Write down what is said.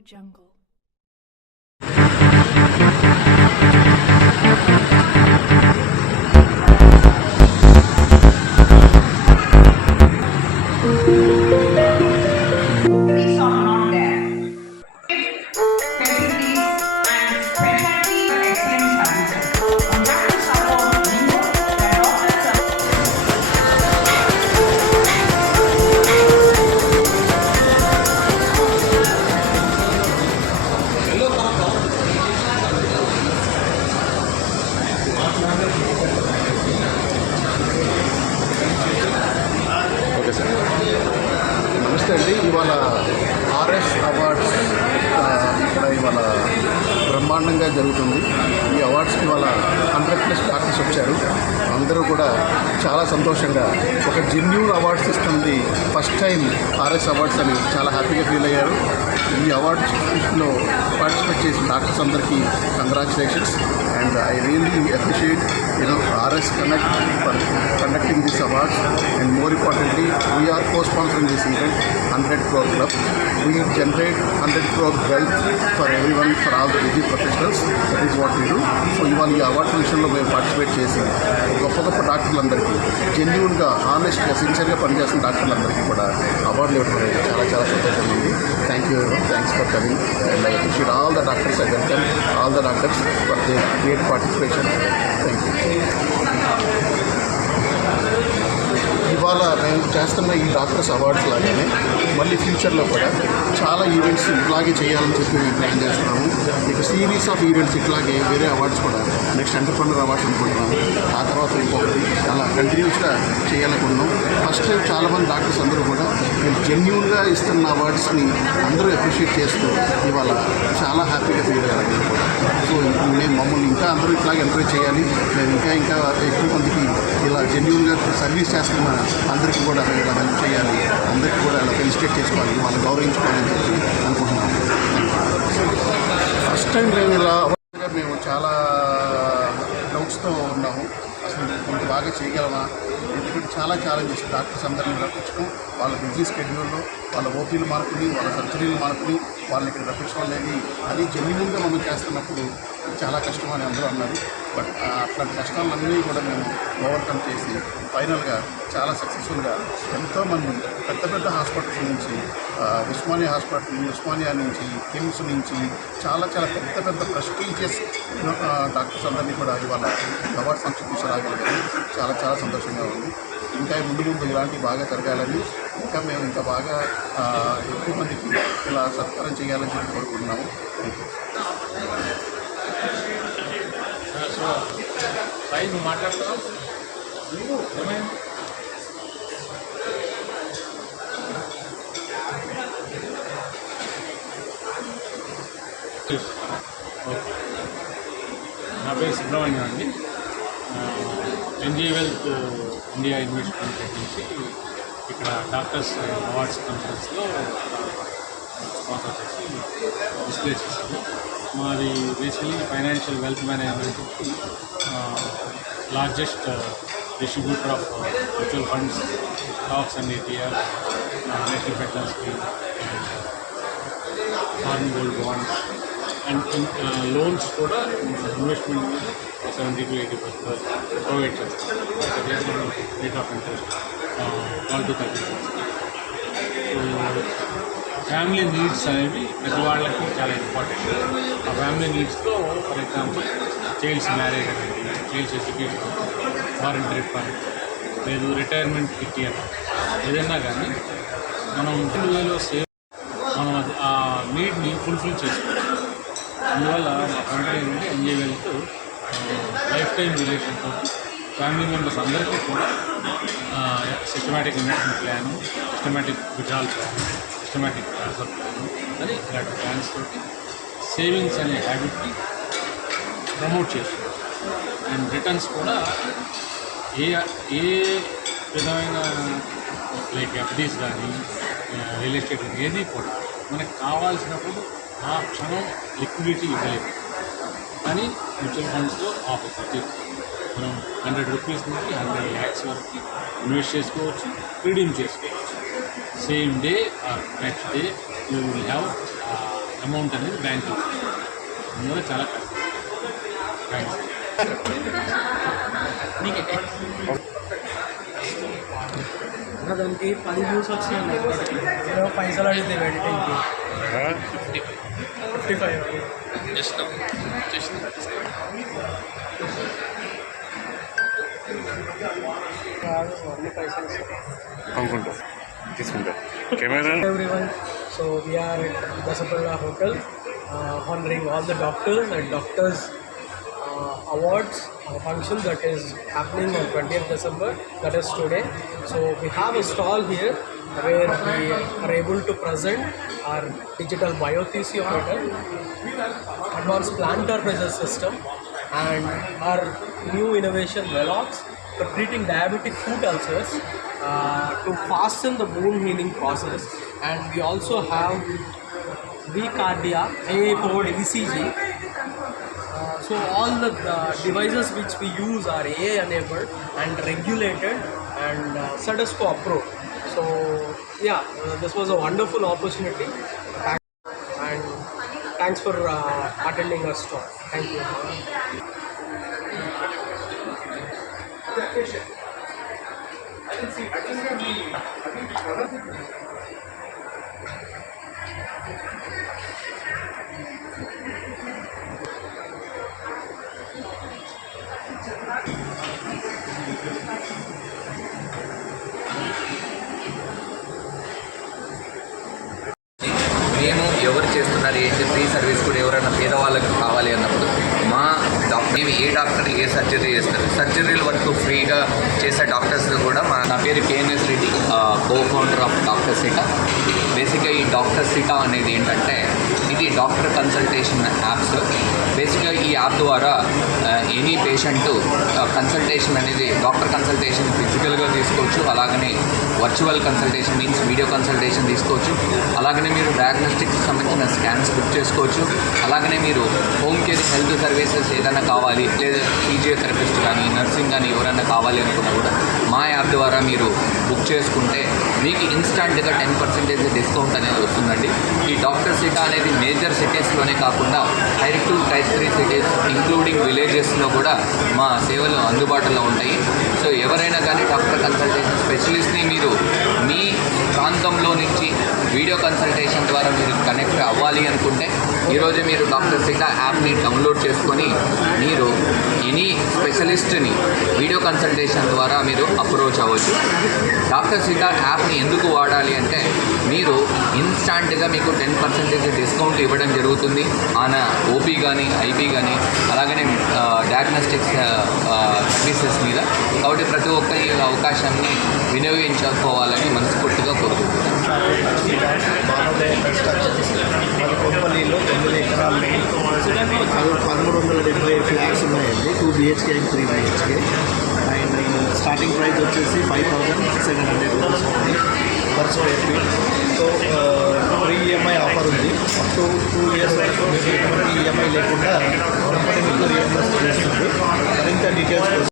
Jungle. ఇవాళ RS awards ఇక్కడ ఇవాళ బ్రహ్మాండంగా జరుగుతుంది. ఈ అవార్డ్స్కి ఇవాళ హండ్రెడ్ ప్లస్ డాక్టర్స్ వచ్చారు. అందరూ కూడా చాలా సంతోషంగా ఒక జెన్యూన్ అవార్డ్స్ ఇస్తుంది. First time R S awards అని చాలా హ్యాపీగా ఫీల్ అయ్యారు. ఈ అవార్డ్స్లో పార్టిసిపేట్ చేసిన డాక్టర్స్ అందరికీ congratulations. And I really appreciate you know RS connect for conducting this awards and more importantly we're co sponsoring this event hundred crore club we generate hundred crore wealth for every one for all busy professionals that is what we do so ఇవాళ ఈ award ఫంక్షన్లో మేము participate చేసి గొప్ప గొప్ప డాక్టర్లందరికీ జెన్యున్గా ఆనెస్ట్గా సిన్సియర్గా పనిచేస్తున్న డాక్టర్లందరికీ కూడా అవార్డులు ఇవ్వడం చాలా చాలా సంతోషంగా ఉంది. Thank you thanks for coming and I appreciate all the doctors I welcome all the doctors for their great participation. Thank you. ఇవాళ మేము చేస్తున్న ఈ డాక్టర్స్ అవార్డ్స్ లాగానే మళ్ళీ ఫ్యూచర్లో కూడా చాలా ఈవెంట్స్ ఇట్లాగే చేయాలని చెప్పి మేము ప్లాన్ చేస్తున్నాము. ఇక సిరీస్ ఆఫ్ ఈవెంట్స్ ఇట్లాగే వేరే అవార్డ్స్ కూడా నెక్స్ట్ ఎంటర్ప్రెనర్ అవార్డ్స్ అనుకుంటున్నాము. ఆ తర్వాత ఇంకొకటి అలా కంటిన్యూస్గా చేయాలనుకుంటున్నాం ఫస్ట్ టైం చాలామంది డాక్టర్స్ అందరూ కూడా మేము జెన్యున్గా ఇస్తున్న అవార్డ్స్ని అందరూ అప్రిషియేట్ చేస్తూ ఇవాళ చాలా హ్యాపీగా ఫీల్ అయ్యారు. సో మేము మమ్మల్ని ఇంకా అందరూ ఇట్లాగే ఎంకరేజ్ చేయాలి. మేము ఇంకా ఇంకా ఎక్కువ మందికి ఇలా జెన్యున్గా సర్వీస్ చేస్తున్న అందరికీ కూడా ఇలా హెల్ప్ చేయాలి. అందరికీ కూడా ఇలా ఫెలిసిటేట్ చేసుకోవాలి. వాళ్ళని గౌరవించుకోవాలని చెప్పి అనుకుంటున్నాము ఫస్ట్ టైం మేము ఇలా మేము చాలా డౌట్స్తో ఉన్నాము. అసలు కొంత బాగా చేయగలమా? ఎందుకంటే చాలా ఛాలెంజెస్ డాక్టర్స్ అందరినీ రప్పించడం వాళ్ళ బిజీ స్కెడ్యూల్లో వాళ్ళ ఓపీలు మార్పుని వాళ్ళ సర్జరీలు మార్పుని వాళ్ళని ఇక్కడ రప్పించడం అనేది అది జెన్యున్గా మనం చేస్తున్నప్పుడు చాలా కష్టం అని అందరూ అన్నారు. బట్ అట్లాంటి కష్టాలన్నీ కూడా మేము ఓవర్కమ్ చేసి ఫైనల్గా చాలా సక్సెస్ఫుల్గా ఎంతోమంది పెద్ద పెద్ద హాస్పిటల్స్ నుంచి ఉస్మానియా హాస్పిటల్ ఉస్మానియా నుంచి కిమ్స్ నుంచి చాలా చాలా పెద్ద పెద్ద ప్రెస్టీజియస్ డాక్టర్స్ అందరినీ కూడా ఇవాళ అవార్డ్ ఫంక్షన్ తీసుకురాగలిగారు చాలా చాలా సంతోషంగా ఉంది. ఇంకా ముందు ముందు ఇలాంటివి బాగా జరగాలని ఇంకా మేము ఇంకా బాగా ఎక్కువ మందికి ఇలా సత్కారం చేయాలని చెప్పి కోరుకుంటున్నాము. సాయి నువ్వు మాట్లాడుతున్నావు ఏమైంది ఓకే నా పేరు సుబ్రహ్మణ్యం అండి. ఎన్జీ వెల్త్ ఇండియా ఇన్వెస్ట్మెంట్ నుంచి ఇక్కడ డాక్టర్స్ అవార్డ్స్ కాన్ఫరెన్స్లో స్పాన్సర్ చేసి డిస్ప్లే చేశాము మాది basically financial wealth management largest distributor of mutual funds stocks and ATR national pension scheme form gold bonds and loans కూడా investment seventy to eighty percent provide చేస్తాం. Rate of interest twelve to thirty family needs అనేవి పెద్దవాళ్ళకి చాలా important. ఆ family నీడ్స్లో for example child's marriage అనేది child's education foreign trip అని లేదు రిటైర్మెంట్ కిట్టి అని ఏదైనా కానీ మనం రెండు వేలో సేవ్ మనం అది ఆ నీడ్ని ఫుల్ఫిల్ చేసుకోవాలి అందువల్ల మా కంపెనీ నుండి ఎంజాయ్ వెళ్తూ లైఫ్ టైం రిలేషన్తో ఫ్యామిలీ మెంబర్స్ అందరికీ కూడా systematic investment plan systematic withdrawal plan systematic transfer అని ఇలాంటి ప్లాన్స్ తోటి సేవింగ్స్ అనే హ్యాబిట్ని ప్రమోట్ చేస్తుంది అండ్ రిటర్న్స్ కూడా ఏ ఏ విధమైన లైక్ ఎఫ్డీస్ కానీ రియల్ ఎస్టేట్ కానీ ఏది కూడా మనకు కావాల్సినప్పుడు ఆ క్షణం లిక్విడిటీ ఇవ్వలేదు. కానీ మ్యూచువల్ ఫండ్స్లో ఆఫర్ మనం హండ్రెడ్ రూపీస్ నుంచి హండ్రెడ్ ల్యాక్స్ వరకు ఇన్వెస్ట్ చేసుకోవచ్చు రిడీమ్ చేసుకోవచ్చు. Same day or next day you will have amount అనేది బ్యాంకు అందువల్ల చాలా కష్టం. థ్యాంక్స్ దానికి పది వ్యూస్ వచ్చినాయి ఏదో పైసలు అడిగితే ఎడిటింగ్కి ఫిఫ్టీ ఫైవ్ పైసలు అనుకుంటా. Camera. Everyone, so we are at Dasapalla Hotel, uh, honoring all the doctors and doctors uh, awards uh, function that is happening on 20th December, that is today. So we have a stall here where we are able to present our digital biothesiometer, advanced plantar pressure system, and our new innovation Velox treating diabetic foot ulcers uh, to fasten the wound healing process. And we also have V-Cardia, port ECG. Uh, so all the uh, devices which we use are AA enabled and regulated and uh, Sadasco approved. So yeah, uh, this was a wonderful opportunity. And thanks for uh, attending our talk. Thank you. మేము ఎవరు చేస్తున్నారు ఏంటి free service కూడా ఎవరైనా పేదవాళ్ళకి కావాలి అన్నప్పుడు మేము ఏ డాక్టర్ ఏ సర్జరీ చేస్తారు? సర్జరీల వరకు ఫ్రీగా చేసే డాక్టర్స్ కూడా మా నా పేరు KNS Reddy co founder of doctor సిటా. బేసిక్గా ఈ డాక్టర్ సిటా అనేది ఏంటంటే ఇది డాక్టర్ కన్సల్టేషన్ యాప్స్. బేసిక్గా ఈ యాప్ ద్వారా ఎనీ పేషెంట్ కన్సల్టేషన్ అనేది డాక్టర్ కన్సల్టేషన్ ఫిజికల్గా తీసుకోవచ్చు. అలాగనే virtual consultation means video consultation తీసుకోవచ్చు. అలాగనే మీరు డయాగ్నోస్టిక్స్ సంబంధించిన స్కాన్స్ బుక్ చేసుకోవచ్చు. అలాగనే మీరు హోమ్ కేర్ హెల్త్ సర్వీసెస్ ఏదైనా కావాలి లేదా ఫిజియోథెరపిస్ట్ కానీ నర్సింగ్ కానీ ఎవరైనా కావాలి అనుకున్నా కూడా మా యాప్ ద్వారా మీరు బుక్ చేసుకుంటే మీకు ఇన్స్టంట్గా టెన్ పర్సెంటేజ్ డిస్కౌంట్ అనేది వస్తుందండి. ఈ డాక్టర్ సిటా అనేది మేజర్ సిటీస్లోనే కాకుండా tier two tier three cities including విలేజెస్లో కూడా మా సేవలు అందుబాటులో ఉంటాయి. సో ఎవరైనా కానీ డాక్టర్ కన్సల్టేషన్ స్పెషలిస్ట్ని మీరు మీ ప్రాంతంలో నుంచి వీడియో కన్సల్టేషన్ ద్వారా మీరు కనెక్ట్ అవ్వాలి అనుకుంటే ఈరోజు మీరు డాక్టర్ సిటా యాప్ని డౌన్లోడ్ చేసుకొని మీరు ఎనీ స్పెషలిస్ట్ని వీడియో కన్సల్టేషన్ ద్వారా మీరు అప్రోచ్ అవ్వచ్చు. డాక్టర్ సిటా యాప్ని ఎందుకు వాడాలి అంటే మీరు ఇన్స్టాంట్గా మీకు టెన్ పర్సెంటేజ్ డిస్కౌంట్ ఇవ్వడం జరుగుతుంది. ఆన ఓపీ కానీ ఐపీ కానీ అలాగనే డయాగ్నోస్టిక్స్ సర్వీసెస్ మీద. కాబట్టి ప్రతి ఒక్క ఈ అవకాశాన్ని వినియోగించుకోవాలని మనస్ఫూర్తిగా కోరుకుంటున్నాను. మానవోదయ తొమ్మిది ఎకరాలు అది పదమూడు వందల డెబ్బై ఫ్లాట్స్ ఉన్నాయండి. Two BHK and three BHK and starting price వచ్చేసి five thousand seven hundred rupees ఉంది per square feet so free EMI offer ఉంది. అప్ టు టూ ఇయర్స్ వరకు ఎటువంటి ఈఎంఐ లేకుండా కంపెనీ మీకు రియంబర్స్ చేస్తుంది. మరింత డీటెయిల్స్